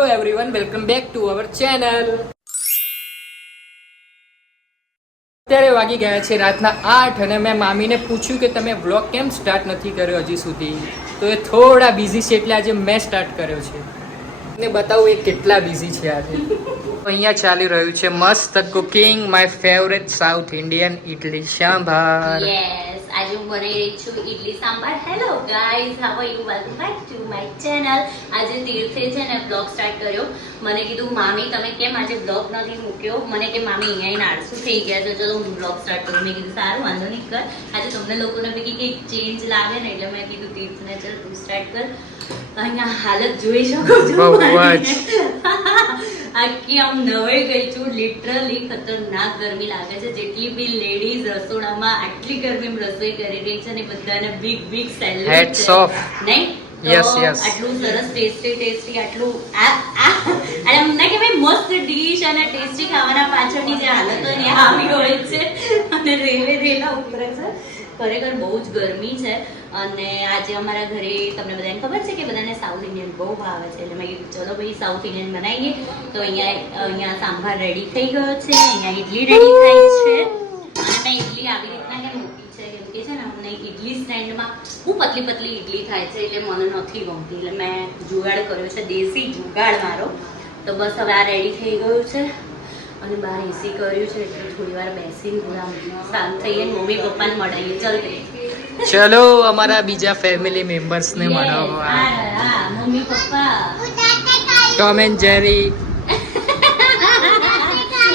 Hello everyone welcome back to our channel અત્યારે વાગી ગયા છે રાતના આઠ અને મેં મામીને પૂછ્યું કે તમે વ્લોગ કેમ સ્ટાર્ટ નથી કર્યો હજી સુધી? તો એ થોડા બિઝી છે એટલે આજે મેં સ્ટાર્ટ કર્યો છે. ને બતાવું એ કેટલા બિઝી છે આજે. અહીંયા ચાલી રહ્યું છે મસ્ત cooking my favourite South Indian idli sambar. આજે હું બનાવી રહી છું idli sambar. Hello guys how are you welcome back to my channel આજે તીર્થે છે ને બ્લોગ સ્ટાર્ટ કર્યો. મને કીધું, મામી, તમે કેમ આજે બ્લોગ નથી મૂક્યો? મને કે, મામી, અહીંયા આળસુ થઈ ગયા છે. ચલો હું બ્લોગ સ્ટાર્ટ કરું. મેં કીધું, સારું, વાંધો નહીં કર. આજે તમને લોકોને બી કંઈક ચેન્જ લાગે ને, એટલે મેં કીધું, તીર્થને ચલ તું સ્ટાર્ટ કર. અહીંયા હાલત જોઈ શકો છો. આખી આમ નવાઈ ગઈ છું. લિટરલી ખતરનાક ગરમી લાગે છે. જેટલી બી લેડીઝ રસોડામાં આટલી ગરમી રસોઈ કરી રહી છે અને બધાને બિગ બિગ સેલ્યુટ off. નહીં? તો આટલું સરસ ટેસ્ટી ટેસ્ટી આટલું આ આ. અને એમ કે ભાઈ મસ્ત ડીશ અને ટેસ્ટી ખાવાના પાછળની જે હાલતો હોય ને આવી હોય છે. અને રેલે રેલા ઉતરે છે. ખરેખર બહુ જ ગરમી છે અને આજે અમારા ઘરે તમને બધાને ખબર છે કે બધાને સાઉથ ઇન્ડિયન બહુ ભાવે છે એટલે મેં કીધું, ચલો ભાઈ સાઉથ ઇન્ડિયન બનાવીએ. તો અહીંયા અહીંયા સાંભાર રેડી થઈ ગયો છે, અહીંયા ઇડલી રેડી થઈ છે. અને મેં ઇડલી આવી રીતના કે મૂકી છે? કેમ કે છે ને, અમને ઇડલી સ્ટેન્ડમાં ખૂબ પતલી પતલી ઇડલી થાય છે એટલે મને નથી ગમતી. એટલે મેં જુગાડ કર્યો છે, દેશી જુગાડ મારો. તો બસ હવે આ રેડી થઈ ગયું છે. અને બહાર એસી કર્યું છે એટલે થોડી વાર બેસીને થોડા શાંત થઈએ મમ્મી પપ્પાને મળાઈએ. ચાલ ચલો અમારા બીજા ફેમિલી મેમ્બર્સને મળો. Mummy papa. Tom and Jerry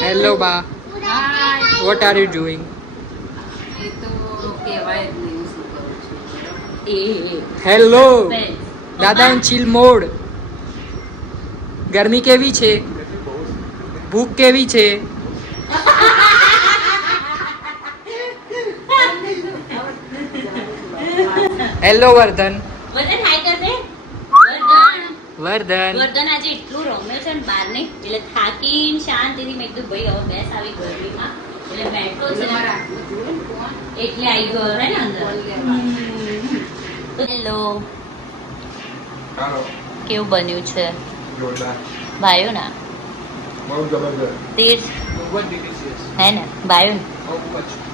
hello બા. What are you doing hello. દાદા ચીલ મોડ ગરમી કેવી છે? ભૂખ કેવી છે? હેલો વર્ધન. વર્ધન વર્ધન. વર્ધન. વર્ધન આજે એટલું રમે છે ને બહાર ને એટલે થાકીને શાંતિથી મેં કીધું ભાઈ હવે બેસ આવી ગરમીમાં. એટલે બેઠો છે? એટલે આવી ગયો હે ને અંદર. હેલો. કેવું બન્યું છે? ભાઈઓ ના બહુ જબરદસ્ત હે ને?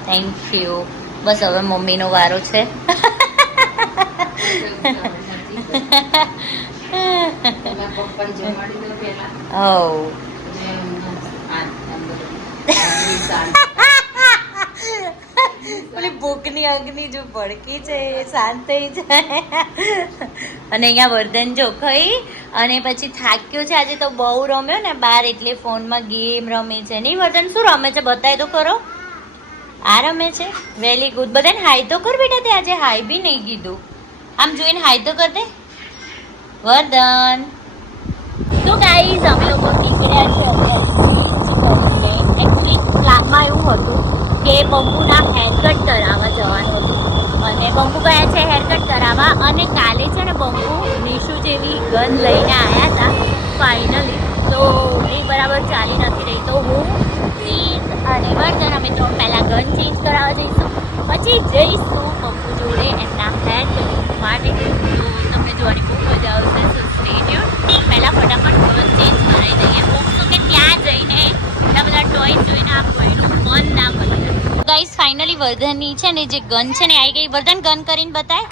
થેન્ક યુ બસ હવે મમ્મીનો વારો છે. પેલી ભૂખની અગ્નિ જો ભડકી છે એ શાંત થઈ જાય. અને અહીંયા વર્ધન જો ખાઈ. અને પછી થાક્યો છે, આજે તો બહુ રમ્યો ને બહાર એટલે ફોનમાં ગેમ રમે છે. નહીં વર્ધન શું રમે છે, બતાય તો કરો આ રમે છે. વેલી ગુડ બધાને હાઈ તો કર બેટા તે, આજે હાઈ બી નહીં કીધું. આમ જોઈને હાઈ તો કર દે. વર્ધન. તો ગાઈઝ અમે લોકો નીકળ્યા છે એકચુઅલી પ્લાનમાં એવું હતું કે બંબુના હેરકટ કરાવવા જવાનું હતું. અને બંબુ ગયા છે હેરકટ કરાવવા અને કાલે છે ને બંબુ જેવી ગન લઈને આવ્યા હતા ફાઇનલી તો એ બરાબર ચાલી નથી રહી. તો હું તીર્થ અને વર્ધન અમે તો પહેલાં ગન ચેન્જ કરાવવા જઈશું. પછી જઈશું બંબુ જોડે એમના હેન્ડ માટે. તો તમને જોવાની બહુ મજા આવશે. પહેલાં ફટાફટ ગન ચેન્જ કરાવી દઈએ. હું કે ત્યાં જઈને એટલા બધા ટોય જોઈને આ કોઈનું મન ના બને ગાઈસ ફાઇનલી વર્ધનની છે ને, જે ગન છે ને, આવી ગઈ. વર્ધન ગન કરીને બતાય.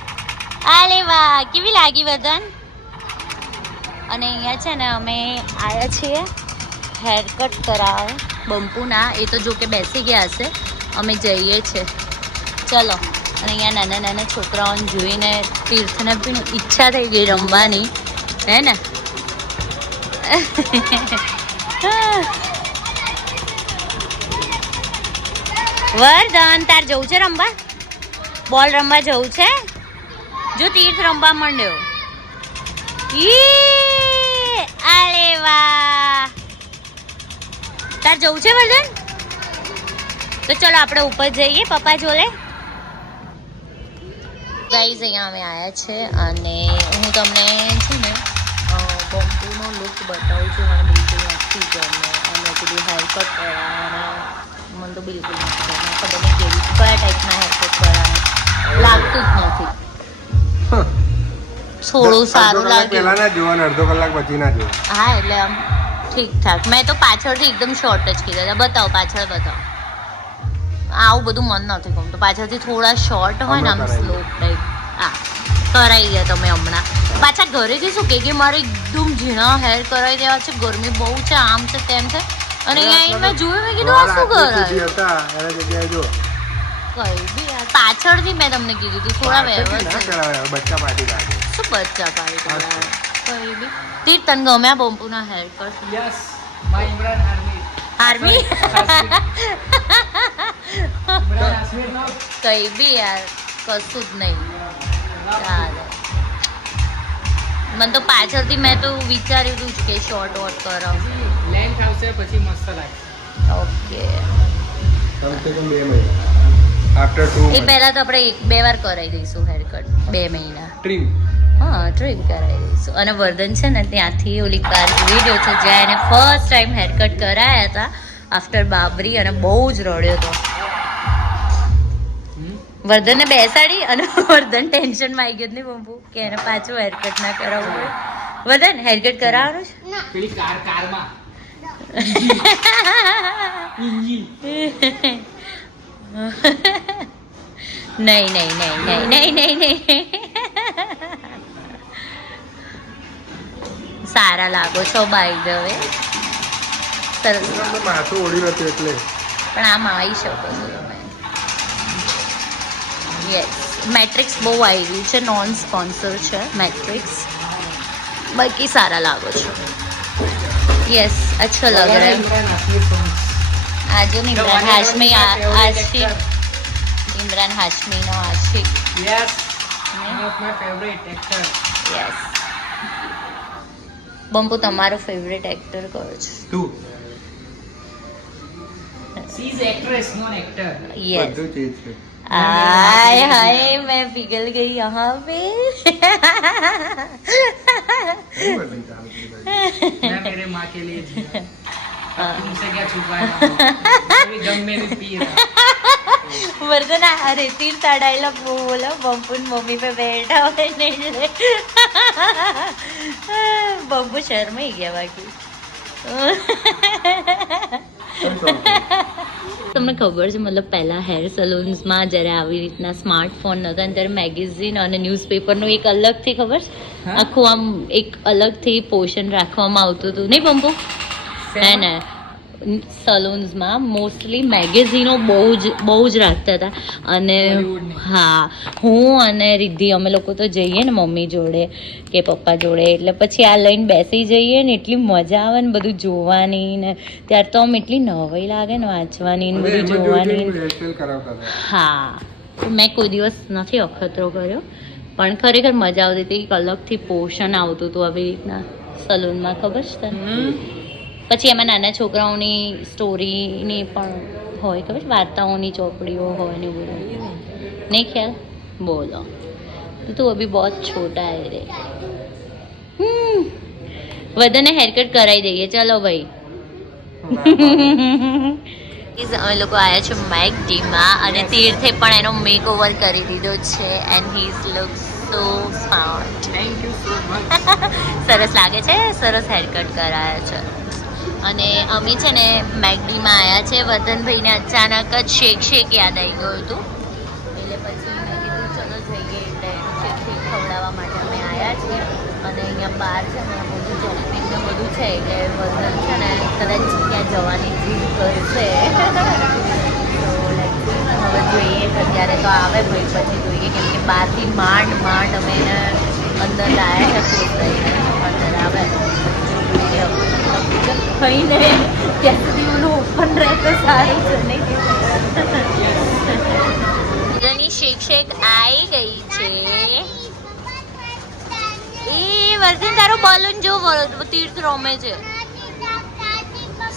આલે વાહ, કેવી લાગી વર્ધન? અને અહીંયા છે ને અમે આવ્યા છીએ હેર કટ કરાવ બંપુના, એ તો જો કે બેસી ગયા હશે. અમે જઈએ છીએ. ચલો, અને અહીંયા નાના નાના છોકરાઓને જોઈને તીર્થને પણ ઈચ્છા થઈ ગઈ રમવાની. હે ને? વર્ધન તાર જવું છે રમવા? બોલ, રમવા જવું છે? જો તીર્થ રમવા માંડ્યો. ઈ અરે વાહ તાર જવું છે વર્ધન તો ચલો આપણે ઉપર જઈએ, પપ્પા જોડે. ગાઈઝ અહીંયા અમે આવ્યા છે અને હું તમને છે ને બંપુનો લુક બતાવું છું, મને બિલકુલ નથી ગમે અને કીધું હેરકટ કરાવવાના મને તો બિલકુલ નથી ગમે ખબર નહીં કેવી, કયા ટાઈપના હેરકટ કરાવે લાગતું જ નથી. થોડું સારું પહેલા લાગ્યું. ના જોવા અડધો કલાક પછી ના જોવા હા એટલે આમ ઠીક ઠાક મેં તો પાછળથી એકદમ શોર્ટ જ કીધા હતા. બતાવો પાછળ બતાવો. આવું બધું મન નથી ગમતું. પાછળથી થોડા શોર્ટ હોય ને આમ સ્લો ટાઈપ હા કરાવી ગયા તમે હમણાં. પાછા ઘરેથી શું કે કે મારે એકદમ ઝીણા હેર કરાવી દેવા છે? ગરમી બહુ છે આમ છે તેમ છે. અને અહીંયા આવીને મેં જોયું મેં કીધું આ શું કરાય કઈ બી પાછળથી મેં તમને કીધું હતું થોડા વ્યવસ્થિત. બચ્ચા પાટી શું બચ્ચા ભાઈ. કરાવે બી તીર તને ગમ્યા બોમ્પુના hair cut yes my Imran Harmi army Imran કઈ બી યાર કશું જ નહીં ચાલે મને તો પાછળથી મેં તો વિચાર્યું હતું જ કે શોર્ટ વોટ કરો લેન્થ આવશે પછી મસ્ત લાગશે ઓકે કમસે કમ બે મહિના આફ્ટર ટુ એ પહેલા તો આપણે એક બે વાર કરાવી દઈશું હેર કટ બે મહિના ટ્રીમ હા ટ્રીમ કરાવી દઈશું અને વર્ધન છે ને ત્યાંથી ઓલી કાર વીડિયો છે જ્યાં એને ફર્સ્ટ ટાઈમ હેરકટ કરાયા હતા આફ્ટર બાબરી અને બહુ જ રડ્યો હતો. વર્ધનને બેસાડી અને વર્ધન ટેન્શનમાં આવી ગયો. ને નહીં બંબુ કે એને પાછું હેરકટ ના કરાવવું હોય વર્ધન હેરકટ કરાવવાનું છે? પેલી કાર કારમાં. નહીં નહીં નહીં નહીં નહીં નહીં નહીં. સારા લાગો છો બાઈ હવે સરસ. માથું ઓળી નથી એટલે. પણ આમાં આવી શકો છો તમે. યસ મેટ્રિક્સ બહુ આવી રહ્યું છે નોન સ્પોન્સર છે મેટ્રિક્સ બાકી સારા લાગો છો. યસ અચ્છા લગ રહા આજે ઇમરાન હાશમી આશિક. ઇમરાન હાશમીનો આશિક. યસ યસ બંપુ તમારો ફેવરેટ એક્ટર કયો છે તું She is actress, not actor. Yes બધું ચીજ છે हाय हाय मैं पिघल गई यहाँ पे કઈ બધી ચાલુ થઈ ભાઈ? मैं मेरे माँ के लिए जिया अब तुमसे क्या छुपाया मेरी दम में भी पी रहा वर्धन अरे तीन सा डायलॉग वो बोला बम्पू ने मम्मी पे बैठा हुआ है नहीं ले बम्पू शर्म ही गया बाकी તમને ખબર છે મતલબ પહેલાં હેર સલૂન્સમાં જ્યારે આવી રીતના સ્માર્ટફોન નહોતા ને ત્યારે મેગેઝિન અને ન્યૂઝપેપરનું એક અલગથી ખબર છે હા? આખું આમ એક અલગથી પોર્શન રાખવામાં આવતું હતું નહીં બંપુ હે ને સલૂન્સમાં મોસ્ટલી મેગેઝિનો બહુ જ બહુ જ રાખતા હતા. અને હા હું અને રિદ્ધિ અમે લોકો તો જઈએ ને મમ્મી જોડે કે પપ્પા જોડે. એટલે પછી આ લઈને બેસી જઈએ ને એટલી મજા આવે ને બધું જોવાની ને. ત્યાર તો આમ એટલી નવાઈ લાગે ને વાંચવાની ને બધું જોવાની. હા. મેં કોઈ દિવસ નથી અખતરો કર્યો. પણ ખરેખર મજા આવતી હતી એક અલગથી પોષણ આવતું હતું આવી રીતના સલૂનમાં ખબર છે તને? પછી એમાં નાના છોકરાઓની સ્ટોરીની પણ હોય ખબર વાર્તાઓની ચોપડીઓ હોય ને બધું. નહીં ખ્યાલ? બોલો. તું અભી બહુ છોટા હે રે. વધારે હેરકટ કરાવી દઈએ. ચલો ભાઈ. અમે લોકો આવ્યા છે માઇક ડીમાં અને તીર્થે પણ એનો મેક ઓવર કરી દીધો છે and he is look so smart thank you so much સરસ લાગે છે? સરસ હેરકટ કરાયા છે. અને અમે છે ને મેગડીમાં આવ્યા છે. વર્ધનભાઈને અચાનક જ શેક શેક યાદ આવી ગયું હતું. એટલે પછી મેં કીધું, ચલો જઈએ એટલે શેક શેક ખવડાવવા માટે અમે આવ્યા છીએ. અને અહીંયા બહાર છે ને બધું જમ્પિંગ ને બધું છે, એટલે વર્ધન છે ને કદાચ ત્યાં જવાની જીદ કરશે. હવે જોઈએ અત્યારે તો આવે ભાઈ, પછી જોઈએ કેમ કે બહારથી માંડ માંડ અમે એને અંદર લાયા છે અંદર આવે. ખાઈને ત્યાં સુધી ઓલું ઓપન રહે તો સારું છે નહીં? આવી ગઈ છે. એ વર્ધન તારો બલૂન જો તીર્થ રમે છે.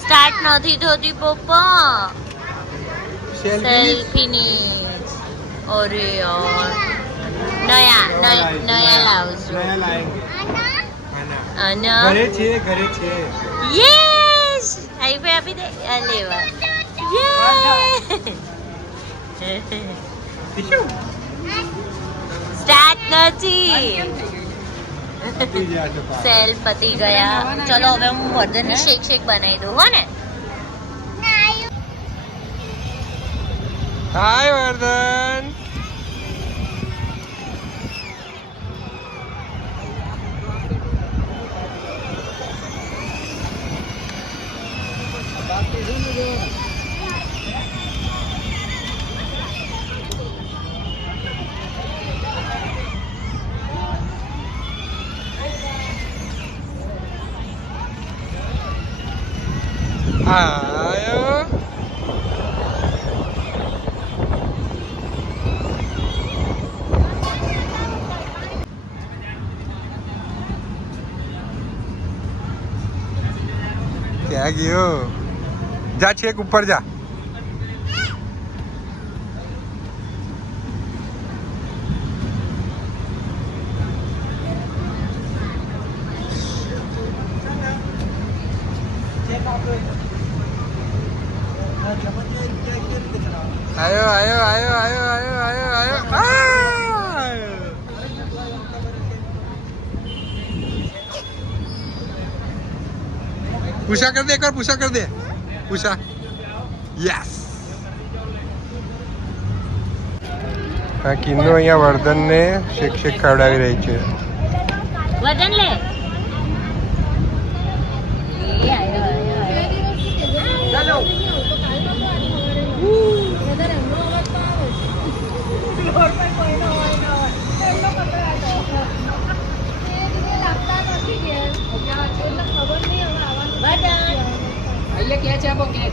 સ્ટાર્ટ નથી થતી પપ્પા. સેલ્ફીની અરે યાર. નયા નયા નયા લાવજો. નયા લાઈન. અને ઘરે છે ઘરે છે. યસ! આઈ ભાઈ આપી દે. આ યે! સ્ટાર્ટ નથી. સેલ પતી ગયા. ચલો હવે હું વર્ધનની શેક શેક બનાવી દઉં હો ને? હાય વર્ધન આયો ક્યાં ગયો જા છેક ઉપર જા. આયો આયો આયો આયો આયો આયો આયો આ! પૂછા કર દે એકવાર પૂછા કર દે પૂછા યસ હા કિન્નો અહીંયા વર્ધનને શેક શેક ખવડાવી રહી છે. વર્ધન લે એ આયો, આયો, આયો. વર્ધન. ક્યાં છે આપો છે.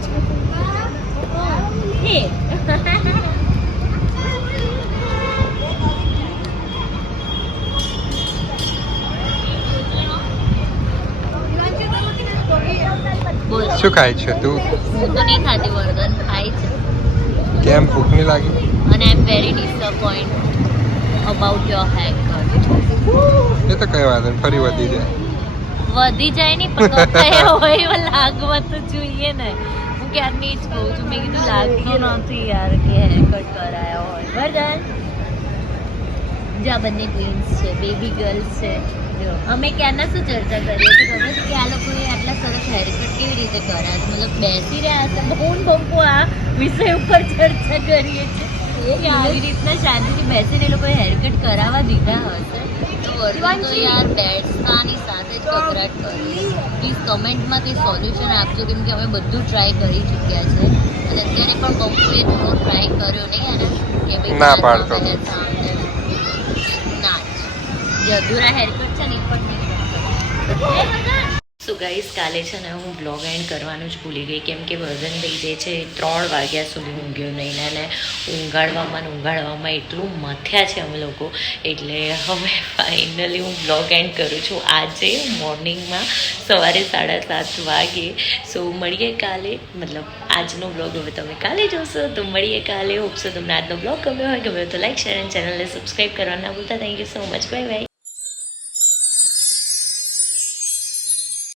શું ખાય છે તું? હું તો નહીં ખાતી વર્ગન ખાય છે. કેમ ભૂખ નહીં લાગી? અને I am very disappoint about your hair cut એ તો કઈ વાત નહીં ફરી વધી જાય. વધી જાય નહીં પણ કયા હોય એવા લાગવા તો જોઈએ ને. હું ક્યારની જ કહું છું મેં કીધું લાગતું નથી યાર કે હેર કટ કરાયા હોય. બરાબર? જો બંને ક્વીન્સ છે બેબી ગર્લ્સ છે. જો અમે ક્યારના શું ચર્ચા કરીએ છીએ ખબર છે કે આ લોકોએ આટલા સરસ હેરકટ કેવી રીતે કર્યા છે? મતલબ બેસી રહ્યા છે બહુ બહુ આ વિષય ઉપર ચર્ચા કરીએ છીએ. કે આવી રીતના શાંતિથી બેસીને એ લોકોએ હેરકટ કરાવવા દીધા હશે? તો તો યાર બેસતાની સાથે જ કકરાટ કરી. પ્લીઝ કમેન્ટમાં કંઈ સોલ્યુશન આપજો કેમ કે અમે બધું ટ્રાય કરી ચૂક્યા છે. અને અત્યારે પણ બપોરે થોડો ટ્રાય કર્યો નહીં અને કે ભાઈ ના પાડતો. ના જ. જે અધૂરા હેરકટ છે ને એ પણ નહીં સો ગાઈઝ કાલે છે ને હું બ્લોગ એન્ડ કરવાનું જ ભૂલી ગઈ કેમ કે વર્ધનભાઈ જે છે ત્રણ વાગ્યા સુધી ઊંઘ્યો નહીં ને અને ઊંઘાડવામાં ને ઊંઘાડવામાં એટલું મથ્યા છે અમે લોકો. એટલે હવે ફાઇનલી હું બ્લોગ એન્ડ કરું છું. આજે મોર્નિંગમાં સવારે સાડા સાત વાગે. સો મળીએ કાલે. મતલબ આજનો બ્લોગ હવે તમે કાલે જોશો. તો મળીએ કાલે. હોપસો તમને આજનો બ્લોગ ગમ્યો હોય. ગમ્યો તો લાઈક શેર અને ચેનલને સબસ્ક્રાઈબ કરવા ના ભૂલતા. Thank you so much bye bye